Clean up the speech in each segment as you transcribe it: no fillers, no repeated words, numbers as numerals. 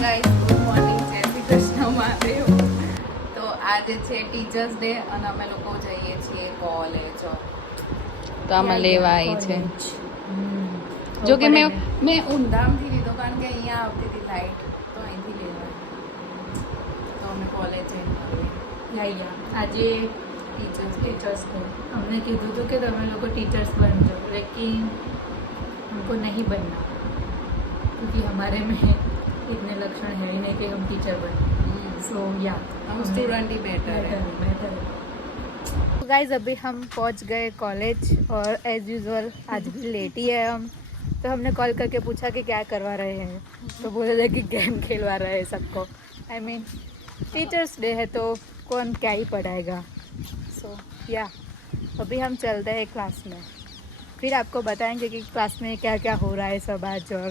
Hi guys, good morning, જય શ્રી કૃષ્ણ મહાદેવ. તો આજે છે ટીચર્સ ડે અને અમે લોકો જઈએ છીએ કોલેજ. તો આમાં લેવા આવી છે. જો કે મેં ઊંધામથી લીધો કારણ કે અહીંયા આવતી હતી લાઈટ, તો અહીંથી લેવા. તો અમે કોલેજ જઈને આજે टीचर्स डे हमने कीधु तो कि તમે લોકો टीचर्स बन जाओ, लेकिन हमको नहीं बनना क्योंकि हमारे में इतने लक्षण है ही नहीं कि हम टीचर बने. सो या हम स्टूडेंट ही बेटर है. तो गाइज अभी हम पहुंच गए कॉलेज और एज यूजुअल आज भी लेट ही है हम. तो हमने कॉल करके पूछा कि क्या करवा रहे हैं, तो बोले थे कि गेम खेलवा रहे हैं सबको. आई मीन टीचर्स डे है तो कौन क्या ही पढ़ाएगा. सो या अभी हम चलते हैं क्लास में, फिर आपको बताएंगे कि क्लास में क्या क्या हो रहा है सब आज, और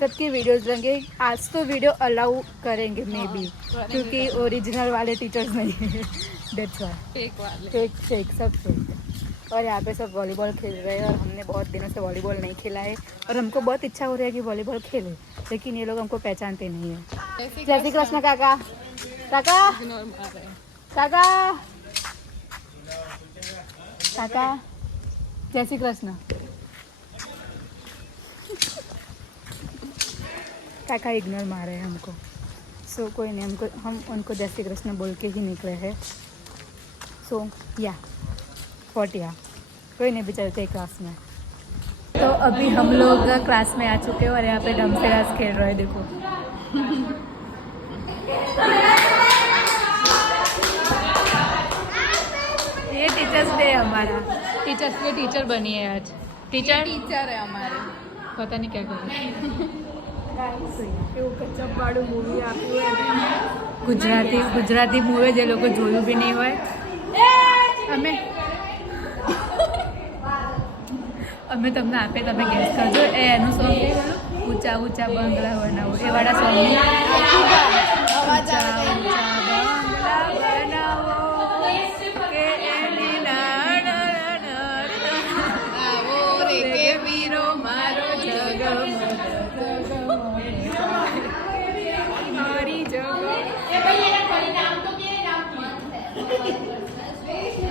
सबकी वीडियोस लेंगे. आज तो वीडियो अलाउ करेंगे मे बी, क्योंकि ओरिजिनल वाले टीचर्स नहीं है, दैट्स व्हाई. फेक सब फेक. और यहाँ पे सब वॉलीबॉल खेल रहे हैं और हमने बहुत दिनों से वॉलीबॉल नहीं खेला है और हमको बहुत इच्छा हो रही है कि वॉलीबॉल खेले, लेकिन ये लोग हमको पहचानते नहीं है. जय श्री कृष्ण काका. काका काका काका जय श्री कृष्ण. काका इग्नोर मार रहे हैं हमको. सो कोई नहीं, हम उनको जय श्री कृष्ण बोल के ही निकले हैं. सो या फोटिया कोई नहीं, भी चलते हैं क्लास में. तो अभी हम लोग क्लास में आ चुके हैं और यहाँ पे डमसेरास खेल रहे हैं. देखो ये टीचर्स डे है हमारा. टीचर्स के टीचर बनी है आज. टीचर है हमारे. पता नहीं क्या करें. કચપવાળું મૂવી આપ્યું ગુજરાતી મૂવી જે લોકો જોયું બી નહીં હોય. અમે તમને આપે, તમે ગેસ કરજો. એનું સોંગ છે ઊંચા ઊંચા બંગલા બનાવો, એ વાળા સોંગ. ઊંચા ઊંચા બંગલા બનાવો કે એની આવો રે કે વીરો મારો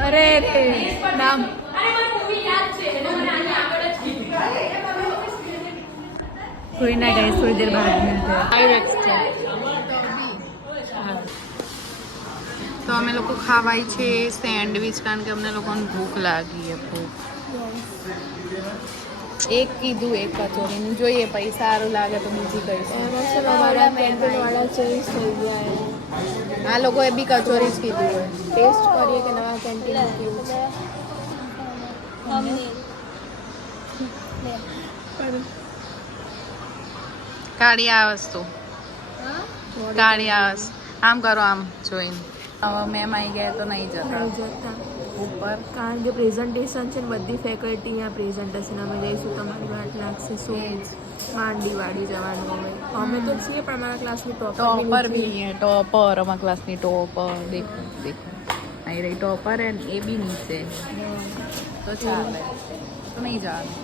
અરે રે નામ कोई ना गए, थोड़ी देर बाद मिलते हैं. તો અમે લોકો ખાવાય છે સેન્ડવિચ કારણ કે અમને લોકોને ભૂખ લાગી છે. ભૂખ એક કીધું, એક કચોરીનું જોઈએ, પછી સારું લાગે તો બીજી કહીશું. આ લોકોએ બી કચોરી જ કીધું હોય. ટેસ્ટ કરીએ કે નવા કેન્ટીન કેવું છે. કાળી આ વસ્તુ કાળી આવસ. આમ કરો, આમ જોઈને. હવે મેમ આવી ગયા તો નહીં જતા ઉપર, કારણ કે પ્રેઝન્ટેશન છે ને બધી ફેકલ્ટી અહીંયા પ્રેઝન્ટેશન અમે જઈશું, તમારી વાટ લાગશે. સો માંડી વાડી જવાનું. અમે તો છીએ પણ અમારા ક્લાસની ટોપર બી है. टॉपर અમારા ક્લાસની ટોપર. દેખો દેખો, અહીં રહી ટોપર है એ બી નીચે, તો ચાલે. તો નહીં જવાનું.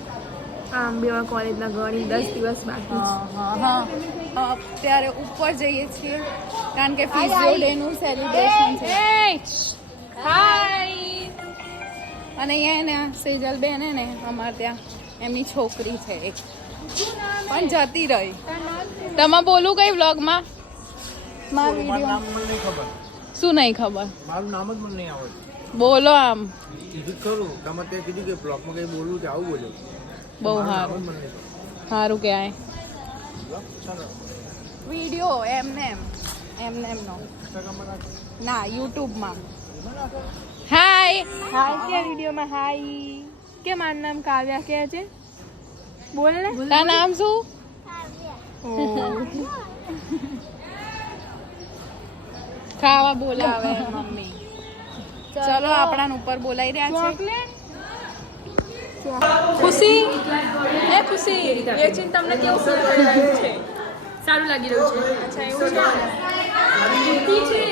આમ બી અમારા કોલેજના ઘણી 10 દિવસ બાકી છે. હા. અત્યારે ઉપર જઈએ છીએ કારણ કે ફિઝિયો ડે નું સેલિબ્રેશન છે. અને અહીંયા ને સેજલ બેન ને અમારે ત્યાં એમની છોકરી છે એક, પણ જતી રહી. તમે બોલું કઈ વ્લોગમાં મારો વિડીયો શું નહીં ખબર? મારું નામ જ મને નહીં આવડતું. બોલો આમ. કીધું ખરું, તમે ત્યાં કીધું કે બ્લોગમાં કંઈ બોલવું છે, આવું બોલ્યો. બહુ સારું સારું કહેવાય. વિડીયો એમને નો ના, યુટ્યુબમાં. હાય હાય કે વિડીયોમાં હાય કે મારું નામ કાવ્યા કે છે. બોલ ને. તારું નામ શું? ખાવા બોલાવે મમ્મી. ચલો આપણા ઉપર બોલાઈ રહ્યા છે. ખુશી એ ખુશી એ ચીન તમને કેવું ફીલ કરી રહ્યું છે? સારું લાગી રહ્યું છે? અચ્છા એવું છે.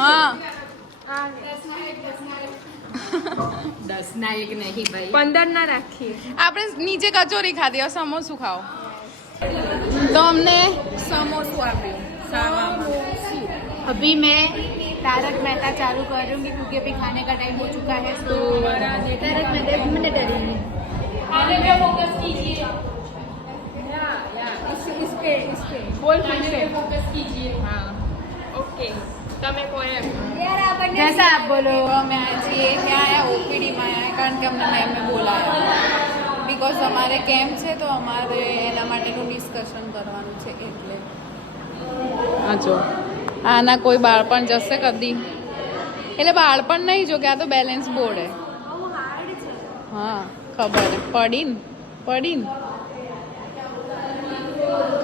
હા 10 ના 1 નહીં ભાઈ, 15 ના રાખીએ. આપણે નીચે કચોરી ખાધી, હવે સમોસું ખાઓ. તો અમને સમોસું આપ્યું ખાવામાં. अभी मैं तारक मेहता चालू करूँगी क्योंकि अभी खाने का टाइम हो चुका है तो तारक मेहता मैंने डरी खाने पे फोकस कीजिए इस पे बोल खाने पे फोकस कीजिए हाँ ओके તમે કોઈ એમ जैसा आप बोलो તો અમે આયા છીએ ક્યાં આયા ઓપીડીમાં આયા કારણ કે અમને મેમે બોલાયા બિકોઝ અમારે કેમ્પ છે તો અમારે એના માટેનું ડિસ્કશન કરવાનું છે એટલે હા જો આના કોઈ બાળપણ જશે કદી એટલે બાળપણ નહીં જો કે આ તો બેલેન્સ બોર્ડ હે હા ખબર હે પડીન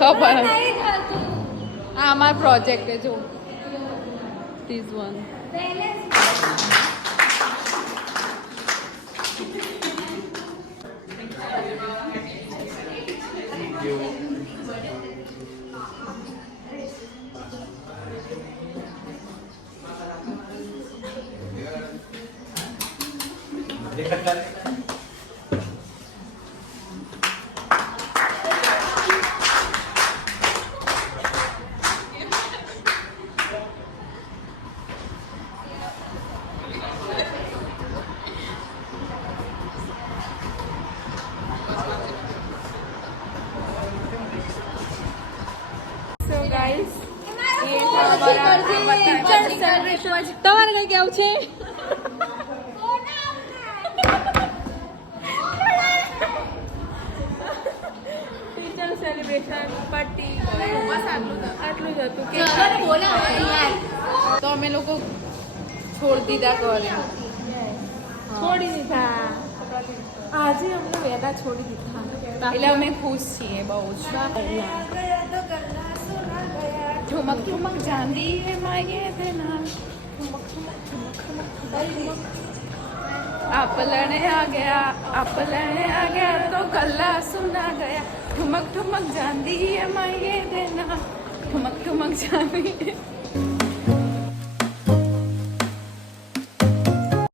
ખબર હે આ અમારો પ્રોજેક્ટ હે જો this one સો ગાઈસ ये हमारा टीचर सेलिब्रेशन તમારે કઈ કેવું છે ટીચર સેલિબ્રેશન પાર્ટી બસ આટલું જ હતું કે તો અમે લોકો છોડી દીધા ઘરે છોડી દીધા આજે અમને વહેલા છોડી દીધા એટલે અમે ખુશ છીએ બહુ જ ઠુમક ઠુમક ચાંદી હે માગે દેના आप लड़ने आ गया तो गला सुना गया ठुमक ठुमक चांदी है मांगे देना ठुमक ठुमक चांदी